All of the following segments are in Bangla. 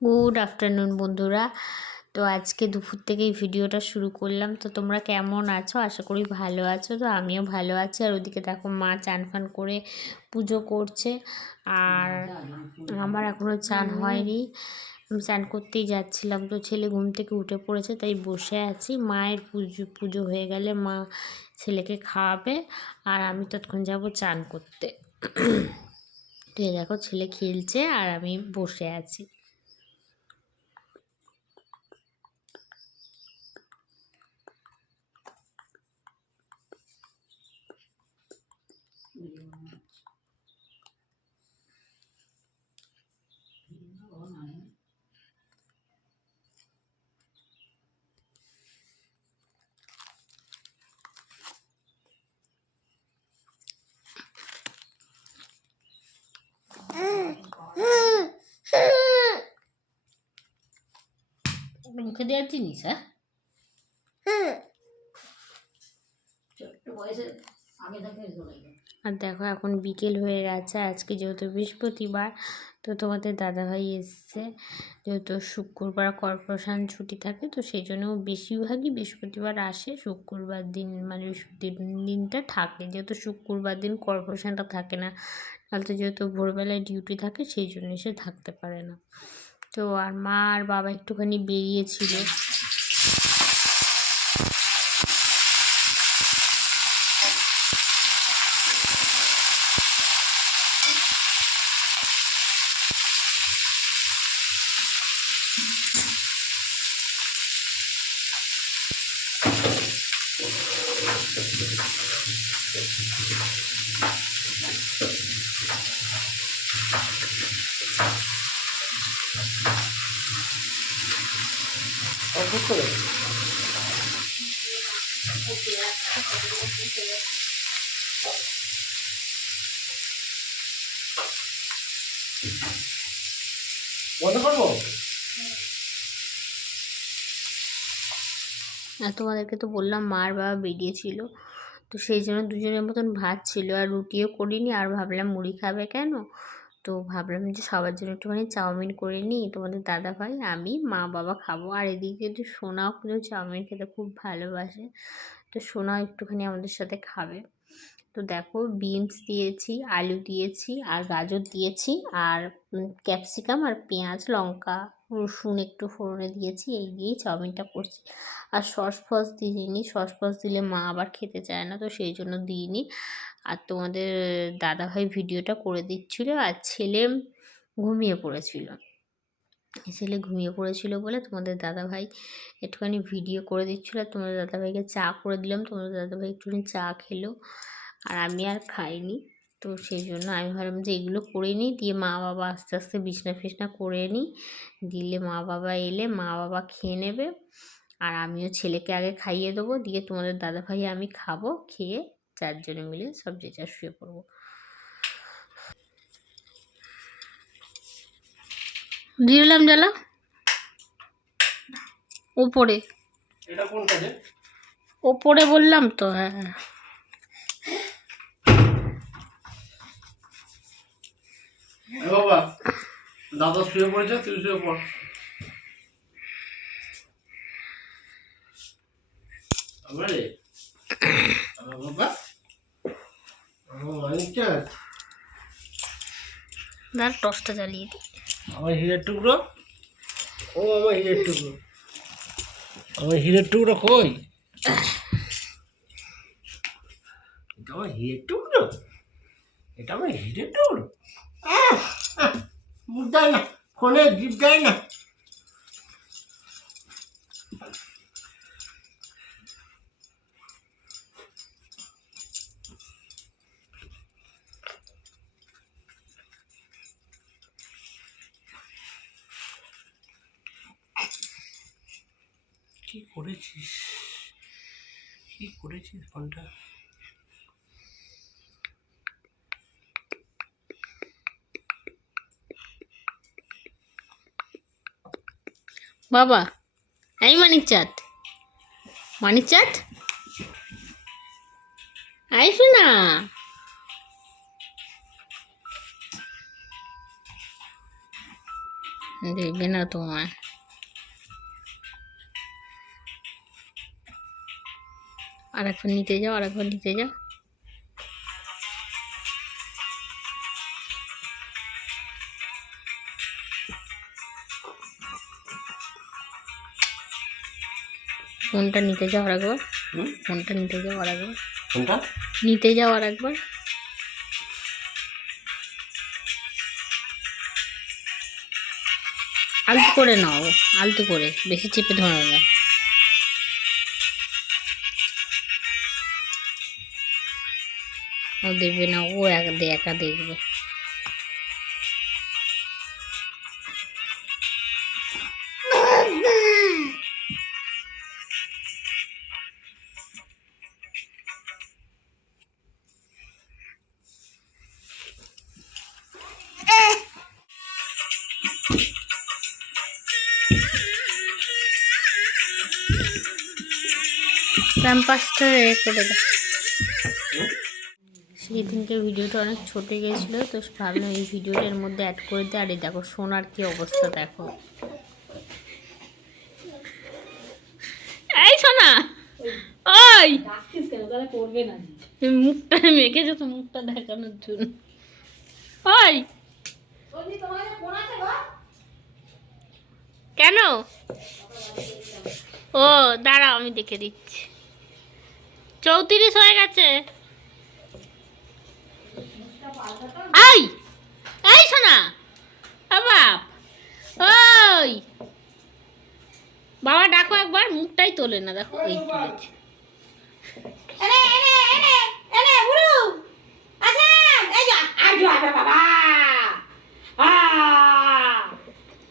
গুড আফটারনুন বন্ধুরা। তো আজকে দুপুর থেকেই ভিডিওটা শুরু করলাম। তো তোমরা কেমন আছো? আশা করি ভালো আছো। তো আমিও ভালো আছি। আর ওদিকে দেখো মা চান ফান করে পুজো করছে। আর আমার এখনও চান হয়নি। আমি চান করতেই যাচ্ছিলাম। তো ছেলে ঘুম থেকে উঠে পড়েছে, তাই বসে আছি। মায়ের পুজো পুজো হয়ে গেলে মা ছেলেকে খাওয়াবে। আর আমি তৎক্ষণ যাব চান করতে। তো দেখো ছেলে খেলছে, আর আমি বসে আছি। মুখে দেওয়ার জিনিস হ্যাঁ? আর দেখো এখন বিকেল হয়ে গেছে আজকে যেহেতু বৃহস্পতিবার তো তোমাদের দাদাভাই এসছে। যেহেতু শুক্রবার কর্পোরেশন ছুটি থাকে তো সেই জন্য বেশিরভাগই বৃহস্পতিবার আসে। শুক্রবার দিন মানে দিনটা থাকে যেহেতু শুক্রবার দিন কর্পোরেশনটা থাকে না। তাহলে তো যেহেতু ভোরবেলায় ডিউটি থাকে সেই জন্য সে থাকতে পারে না। তো আর মা আর বাবা একটুখানি বেরিয়েছিল। করে আর তোমাদেরকে তো বললাম, মার বাবা বেরিয়েছিল তো সেই জন্য দুজনের মতন ভাত ছিল, আর রুটিও করিনি, আর ভাবলাম মুড়ি খাবে কেন? তো ভাবলাম যে সবার জন্য একটুখানি চাউমিন করে নিই। তোমাদের দাদা ভাই, আমি, মা, বাবা খাব। আর এদিকে কিন্তু সোনাও কিন্তু চাউমিন খেতে খুব ভালোবাসে। তো সোনাও একটুখানি আমাদের সাথে খাবে। তো দেখো বিনস দিয়েছি, আলু দিয়েছি, আর গাজর দিয়েছি, আর ক্যাপসিকাম আর পেঁয়াজ, লঙ্কা, রসুন একটু ফোড়নে দিয়েছি, এই দিয়েই চাউমিনটা করছি। আর সস ফস দিইনি, সস ফস দিলে মা আবার খেতে চায় না, তো সেই জন্য দিইনি। আর তোমাদের দাদাভাই ভিডিওটা করে দিচ্ছিল, আর ছেলে ঘুমিয়ে পড়েছিল। ছেলে ঘুমিয়ে পড়েছিল বলে তোমাদের দাদাভাই একটুখানি ভিডিও করে দিচ্ছিল, আর তোমাদের দাদাভাইকে চা করে দিলাম, তোমাদের দাদাভাই একটুখানি চা খেলো। আর আমি আর খাইনি। তো সেই জন্য আমি ভাবলাম যে এগুলো করে নিই দিয়ে মা বাবা আস্তে আস্তে বিছনা ফিছনা করে নিই। দিলে মা বাবা এলে মা বাবা খেয়ে নেবে। আর আমিও ছেলেকে আগে খাইয়ে দেবো দিয়ে তোমাদের দাদা ভাই আমি খাব খেয়ে চারজনে মিলে সব যে যা শুয়ে পড়ব। দিলাম জ্বালা। ওপরে। ওপরে বললাম তো হ্যাঁ হ্যাঁ। বাবা দাদা শুয়ে পড়েছে তুই শুয়ে পড়। আমারে আমার বাবা আমার মানিকটা দাঁড় টসটা জ্বালিয়ে দিই। আমার হীরের টুকরো? ও আমার হীরের টুকরো। আমার হীরের টুকরো কই এটা আমার হীরের টুকরো এটা আমার হীরের টুকরো মুখ দেয় না, ফোনে জিপ দেয় না। কি করেছিস? কি করেছিস ফোনটা? বাবা এই মানিক চাট মানিক চাট আইসো না দেবে না তোমায়। আর একবার নিতে যাও আর একবার নিতে যাও। ফোনটা নিতে যাও আর একবার ফোনটা নিতে যাও আর একবার কোনটা নিতে যাও আর একবার আলতু করে নাও আলতু করে বেশি চেপে ধরো না। ও দেখবে না ও এক- একা দেখবে। করে দাও সেই দিনকে ভিডিওটা অনেক ছোটে গেছিল, তো ভাবলাম এই ভিডিওটার মধ্যে অ্যাড করে দিই। আর এই দেখো, সোনার কি অবস্থা দেখো। এই সোনা, ওই! মুখটা মেখেছো তো, মুখটা দেখানোর জন্য। ওই! কেন? ও, দাঁড়াও, আমি দেখে দিচ্ছি। চৌত্রিশ হয়ে গেছে। এই এই শোনা ও বাপ ওই। বাবা ডাকো একবার মুখটাই তোলে না দেখো এই তুলেছে।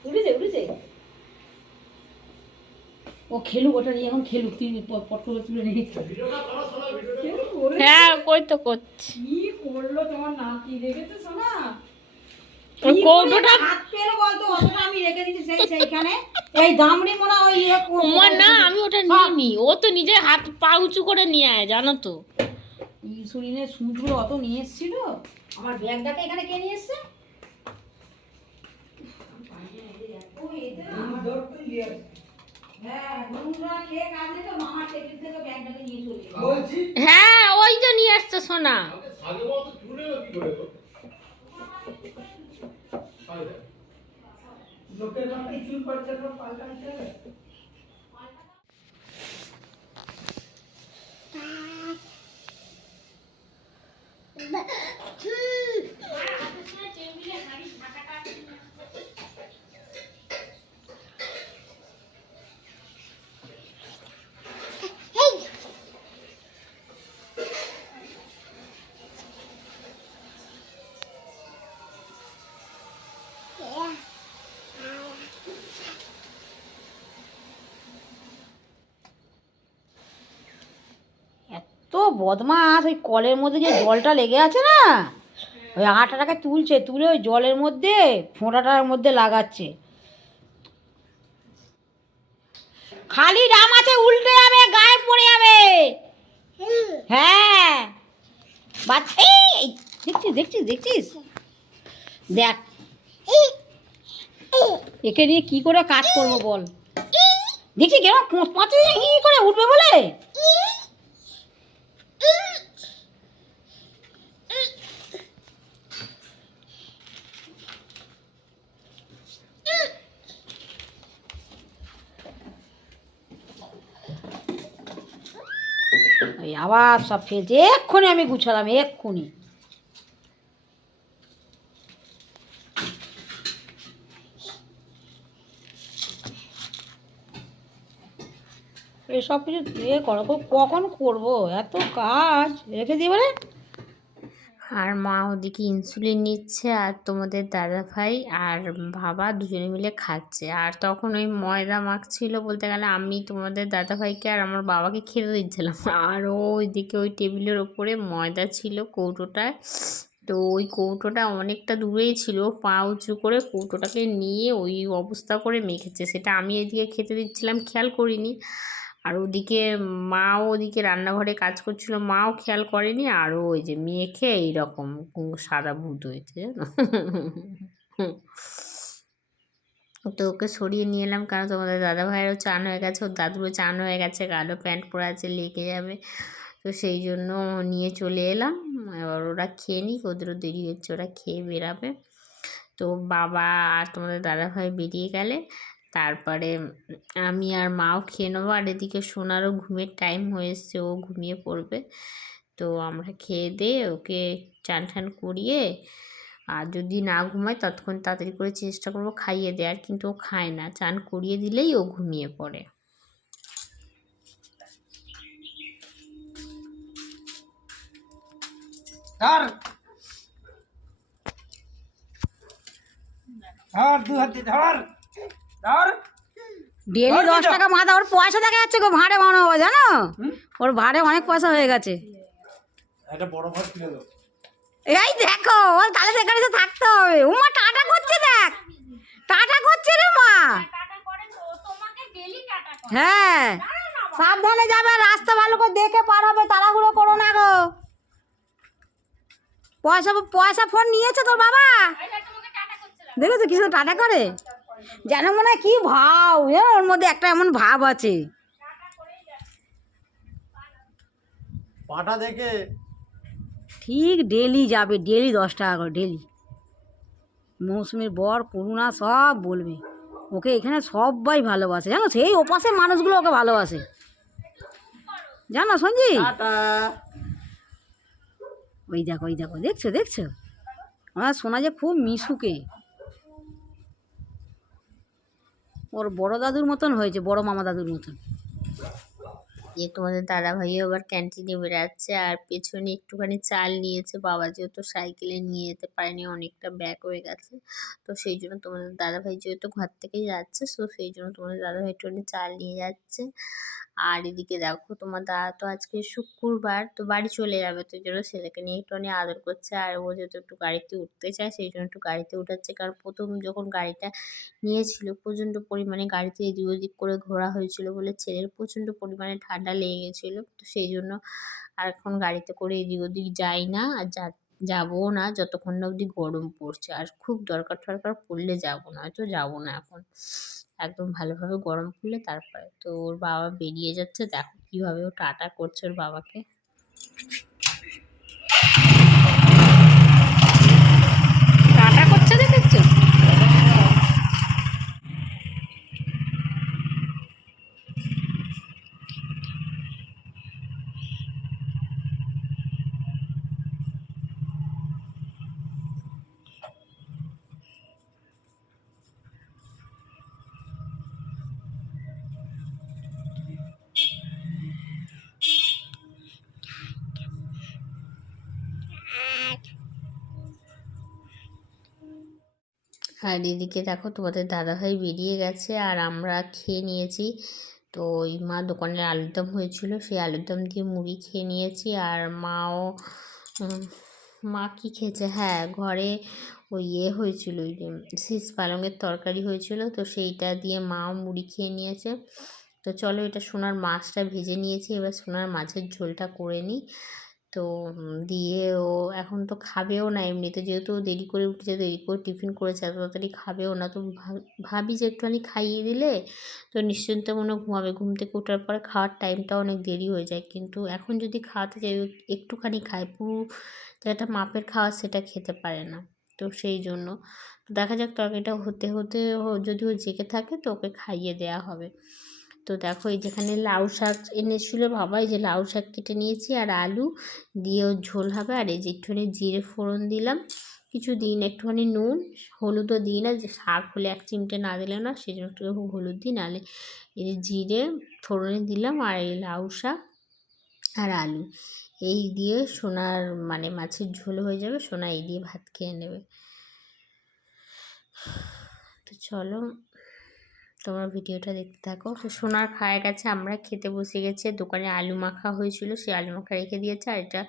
উঠেছে উঠেছে ও খেলুক ওটা নিয়ে এখন খেলুক তুই পট করে তুলে নিয়ে। হ্যাঁ কই তো করছি। কি করল তোমার নাতি? দেখেছ ওই কৌটোটা হাত পেল বলতো? অতটা আমি রেখে দিচ্ছি সেই সেইখানে। এই দামড়ি মনে ওই ইয়ে না আমি ওটা নিইনি। ও তো নিজে হাত পা উঁচু করে নিয়ে আয় জানো তো। ইনসুলিনের সুঁচগুলো অত নিয়ে এসেছিল? আমার ব্যাগটাকে এখানে কে নিয়ে এসছে? নুনরা খেয়ে হ্যাঁ ওই তো নিয়ে আসছে সোনা। আগে মতো চুলে কি করে গো লোকের বাড়ি চুল পাল্টে পাল্টাতে হবে এত বদমাস ওই কলের মধ্যে যে জলটা লেগে আছে না? ওই আটাটাকে তুলছে তুলে ওই জলের মধ্যে ফোঁটাটার মধ্যে লাগাচ্ছে। খালি ডাম আছে উল্টে যাবে গায়ে পড়ে যাবে। হ্যাঁ। দেখছিস দেখছিস দেখছিস? দেখ। একে নিয়ে কি করে কাজ করব বল? দেখছি কেন পাঁচে কি করে উঠবে বলে ওই আবার সব ফেলছে। এক্ষুনি আমি গুছালাম, এক্ষুনি। এসব কিছু এ করো, কখন করব? এত কাজ। রেখে দিয়ে বলে? আর মা ওদিকে ইনসুলিন নিচ্ছে আর তোমাদের দাদা ভাই আর বাবা দুজনে মিলে খাচ্ছে। আর তখন ওই ময়দা মাখছিল বলতে গেলে আমি তোমাদের দাদা ভাইকে আর আমার বাবাকে খেতে দিচ্ছিলাম। আর ওইদিকে ওই টেবিলের ওপরে ময়দা ছিল কৌটোটায়। তো ওই কৌটোটা অনেকটা দূরেই ছিল পা উঁচু করে কৌটোটাকে নিয়ে ওই অবস্থা করে মেখেছে। সেটা আমি এদিকে খেতে দিচ্ছিলাম, খেয়াল করিনি। আর ওদিকে মাও ওদিকে রান্নাঘরে কাজ করছিল, মাও খেয়াল করেনি, আরও ওই যে মেখে এইরকম সাদা ভূত হয়েছে তো ওকে সরিয়ে নিয়ে এলাম, কারণ তোমাদের দাদা ভাইয়েরও চান হয়ে গেছে, ওর দাদুরও চান হয়ে গেছে কালো প্যান্ট পরে আছে, লেগে যাবে। তো সেই জন্য নিয়ে চলে এলাম, এবার ওরা খেয়ে নিক, ওদেরও দেরি হচ্ছে, ওরা খেয়ে বেরাবে। তো বাবা আর তোমাদের দাদা ভাই বেরিয়ে গেলে তারপরে আমি আর মাও খেয়ে নেব। আর এদিকে সোনারও ঘুমের টাইম হয়ে ও ঘুমিয়ে পড়বে। তো আমরা খেয়ে দিয়ে ওকে চান টান করিয়ে, আর যদি না ঘুমায় ততক্ষণ তাড়াতাড়ি করে চেষ্টা করব খাইয়ে দেওয়ার। কিন্তু ও খায় না, চান করিয়ে দিলেই ও ঘুমিয়ে পড়ে। ধর। ধর, দু হাত ধর। ডেলি দশ টাকা মাথা ওর পয়সা দেখা যাচ্ছে গো ভাড়ে বানাবো জানো? ওর ভাড়ে অনেক পয়সা হয়ে গেছে। এই দেখো ও তাহলে সেখানে এসে থাকতে হবে। উমা টাটা করছে দেখ। টাটা করছে রে মা। হ্যাঁ সাবধানে যাবে রাস্তা ভালো করে দেখে পার হবে তাড়াহুড়ো করো না গো। পয়সা পয়সা ফোন নিয়েছে তোর বাবা? দেখেছ কিছু টাটা করে? যেন মনে হয় কি ভাব জানো? ওর মধ্যে একটা এমন ভাব আছে। পাটা দেখে? ঠিক ডেলি যাবে ডেলি দশ টাকা করে ডেলি। মৌসুমীর বর করুণা সব বলবে। ওকে এখানে সবাই ভালোবাসে। জানো সেই ওপাশের মানুষগুলো ওকে ভালোবাসে। জানো সঞ্জি? ওই দেখো ওই দেখো দেখছ দেখছ? আমার শোনা যে খুব মিশুকে। ওর বড় দাদুর মতন হয়েছে, বড় মামা দাদুর মতন। তোমাদের দাদা ভাইও আবার ক্যান্টিনে বেড়াচ্ছে আর পেছনে একটুখানি চাল নিয়েছে, বাবা যেহেতু সাইকেলে নিয়ে যেতে পারেনি, অনেকটা ব্যাক হয়ে গেছে। তো সেই জন্য তোমাদের দাদা ভাই যেহেতু ঘর থেকেই যাচ্ছে, তো সেই জন্য তোমাদের দাদা ভাই একটুখানি চাল নিয়ে যাচ্ছে। আর এদিকে দেখো তোমার দাদা তো আজকে শুক্রবার, তো বাড়ি চলে যাবে, তো জন্য ছেলেকে নিয়ে একটুখানি আদর করছে। আর ও যেহেতু একটু গাড়িতে উঠতে চায়, সেই জন্য একটু গাড়িতে উঠাচ্ছে। কারণ প্রথম যখন গাড়িটা নিয়েছিল, প্রচণ্ড পরিমাণে গাড়িতে এদিক ওদিক করে ঘোরা হয়েছিল বলে ছেলের প্রচণ্ড পরিমাণে ঠান্ডা লেগে গেছিল। তো সেই জন্য আর এখন গাড়িতে করে এদিক ওদিক যাই না, আর যা যাবও না, যতক্ষণ না অবধি গরম পড়ছে। আর খুব দরকার টরকার পড়লে যাব না, হয়তো যাব না এখন। একদম ভালোভাবে গরম করলে তারপরে তো ওর বাবা বেরিয়ে যাচ্ছে। দেখো কীভাবে ও টাটা করছে ওর বাবাকে। আর এদিকে দেখো তোমাদের দাদাভাই বেরিয়ে গেছে আর আমরা খেয়ে নিয়েছি। তো ওই মা দোকানের আলুর দম হয়েছিল, সেই আলুর দম দিয়ে মুড়ি খেয়ে নিয়েছি আর মাও মা কি খেয়েছে? হ্যাঁ ঘরে ওই ইয়ে হয়েছিল, ওই শীষ পালঙের তরকারি হয়েছিল, তো সেইটা দিয়ে মাও মুড়ি খেয়ে নিয়েছে। তো চলো এটা সোনার মাছটা ভেজে নিয়েছি, এবার সোনার মাছের ঝোলটা করে নিই। তো দিয়ে ও এখন তো খাবেও না এমনিতে। যেহেতু দেরি করে উঠেছে, দেরি করে টিফিন করেছে, এত তাড়াতাড়ি খাবেও না। তো ভাব- যে একটুখানি খাইয়ে দিলে তো নিশ্চিন্ত মনে ঘুমাবে। ঘুম থেকে ওঠার পরে খাওয়ার টাইমটা অনেক দেরি হয়ে যায়। কিন্তু এখন যদি খাওয়াতে যাই একটুখানি খায়, পুরো যেটা মাপের খাওয়া সেটা খেতে পারে না। তো সেই জন্য দেখা যাক তরকারিটা হতে হতে যদি ও জেগে থাকে তো ওকে খাইয়ে দেওয়া হবে। তো দেখো এই যেখানে লাউ শাক এনেছিল বাবা এই যে লাউ শাক কেটে নিয়েছি আর আলু দিয়ে ওর ঝোল হবে আর এই যে একটুখানি জিরে ফোড়ন দিলাম, কিছু দিন একটুখানি নুন, হলুদও দিই না, যে শাক হলে এক চিমটে না দিলে না সেই জন্য একটু হলুদ দিই, নাহলে এই যে জিরে ফোড়নে দিলাম আর এই লাউ শাক আর আলু, এই দিয়ে সোনার মানে মাছের ঝোল হয়ে যাবে, সোনা এই দিয়ে ভাত খেয়ে নেবে। তো চলো তোমরা ভিডিওটা দেখতে থাকো। তো সোনার খাওয়া গেছে, আমরা খেতে বসে গেছে। দোকানে আলু মাখা হয়েছিল, সেই আলু মাখা রেখে দিয়েছে। আর এটা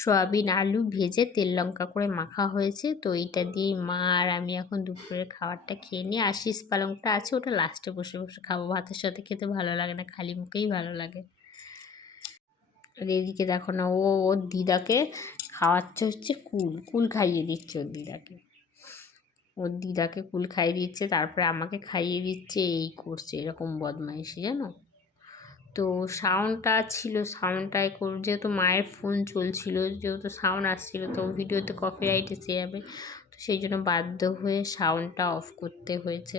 সয়াবিন আলু ভেজে তেল লঙ্কা করে মাখা হয়েছে। তো এইটা দিয়ে মা আর আমি এখন দুপুরের খাবারটা খেয়ে নিই আর শীষ পালংটা আছে, ওটা লাস্টে বসে বসে খাব। ভাতের সাথে খেতে ভালো লাগে না, খালি মুখেই ভালো লাগে। আর এদিকে দেখো না, ও ওর দিদাকে খাওয়াচ্ছে হচ্ছে কুল। কুল খাইয়ে দিচ্ছে ওর দিদাকে। ওর দিদাকে কুল খাইয়ে দিচ্ছে, তারপরে আমাকে খাইয়ে দিচ্ছে, এই করছে, এরকম বদমাইশি, জানো? তো সাউন্ডটা ছিল সাউন্ডটাই কর, যেহেতু মায়ের ফোন চলছিল, যেহেতু সাউন্ড আসছিল, তো ভিডিওতে কপিরাইট এসে যাবে, তো সেই জন্য বাধ্য হয়ে সাউন্ডটা অফ করতে হয়েছে।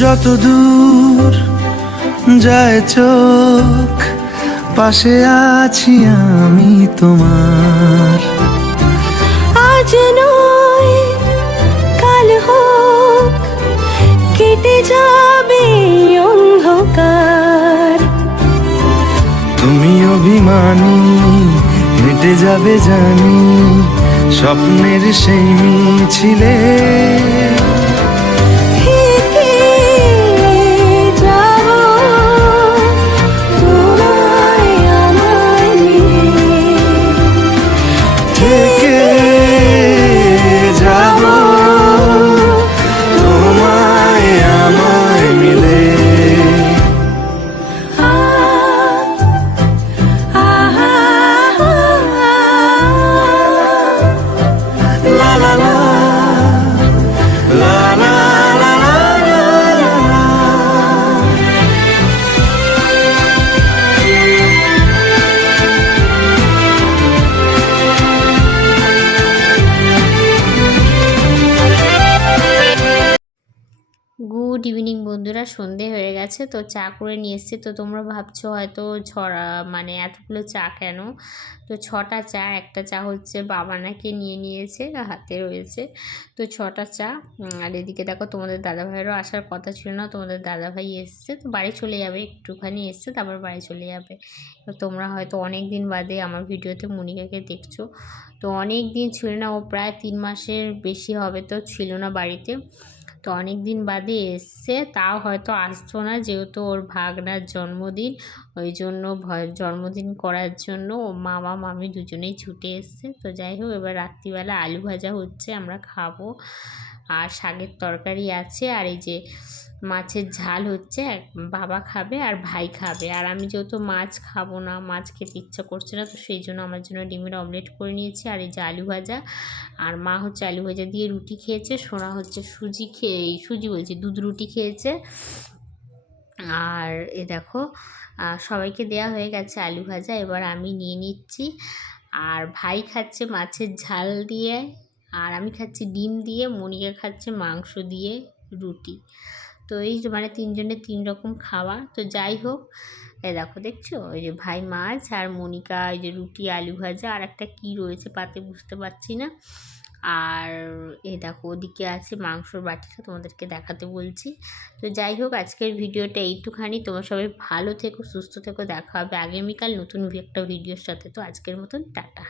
যত দূর যায় চোখ, পাশে আছি আমি তোমার। আজ নয়, কাল হোক, কেটে যাবে অন্ধকার। তুমি অভিমানী হেঁটে যাবে জানি স্বপ্নের সেই মিছিলে গেছে তো চা করে নিয়ে এসছি। তো তোমরা ভাবছ হয়তো ছড়া মানে এতগুলো চা কেন? তো ছটা চা, একটা চা হচ্ছে বাবানাকে নিয়ে নিয়েছে, হাতে রয়েছে। তো ছটা চা আর এদিকে দেখো তোমাদের দাদাভাইয়েরও আসার কথা ছিল না, তোমাদের দাদাভাই এসছে, তো বাড়ি চলে যাবে, একটুখানি এসছে, তারপর বাড়ি চলে যাবে। তোমরা হয়তো অনেক দিন বাদে আমার ভিডিওতে মনিকাকে দেখছ। তো অনেক দিন ছিল না, ও প্রায় তিন মাসের বেশি হবে তো ছিল না বাড়িতে। তো অনেক দিন বাদে এসছে, তাও হয়তো আসতো না যেহেতু ওর ভাগনার জন্মদিন। ওই জন্য জন্মদিন করার জন্য ও মামা, মামি দুজনেই ছুটে এসছে। তো যাই হোক, এবার রাত্রিবেলা আলু ভাজা হচ্ছে, আমরা খাব। আর শাকের তরকারি আছে, আর এই যে মাছের ঝাল হচ্ছে, এক- বাবা খাবে আর ভাই খাবে। আর আমি যেহেতু মাছ খাব না, মাছ খেতে ইচ্ছা করছে না, তো সেই জন্য আমার জন্য ডিমের অমলেট করে নিয়েছি আর এই যে আলু ভাজা। আর মা হচ্ছে আলু ভাজা দিয়ে রুটি খেয়েছে, সোনা হচ্ছে সুজি খেয়ে সুজি বলছি, দুধ রুটি খেয়েছে। আর এ দেখো সবাইকে দেয়া হয়ে গেছে আলু ভাজা, এবার আমি নিয়ে নিচ্ছি। আর ভাই খাচ্ছে মাছের ঝাল দিয়ে, আর আমি খাচ্ছি ডিম দিয়ে, মনিকা খাচ্ছে মাংস দিয়ে রুটি। তো এই মানে তিনজনের তিন রকম খাওয়া, তো যাই হোক এ দেখো দেখছ? ওই যে ভাই মাছ আর মনিকা ওই যে রুটি, আলু ভাজা আর একটা কী রয়েছে পাতে বুঝতে পারছি না। আর এ দেখো ওদিকে আছে মাংসর বাটিটা তোমাদেরকে দেখাতে বলছি। তো যাই হোক, আজকের ভিডিওটা এইটুখানি। তোমরা সবাই ভালো থেকো, সুস্থ থেকো, দেখা হবে আগামীকাল নতুন একটা ভিডিওর সাথে। তো আজকের মতন, টাটা।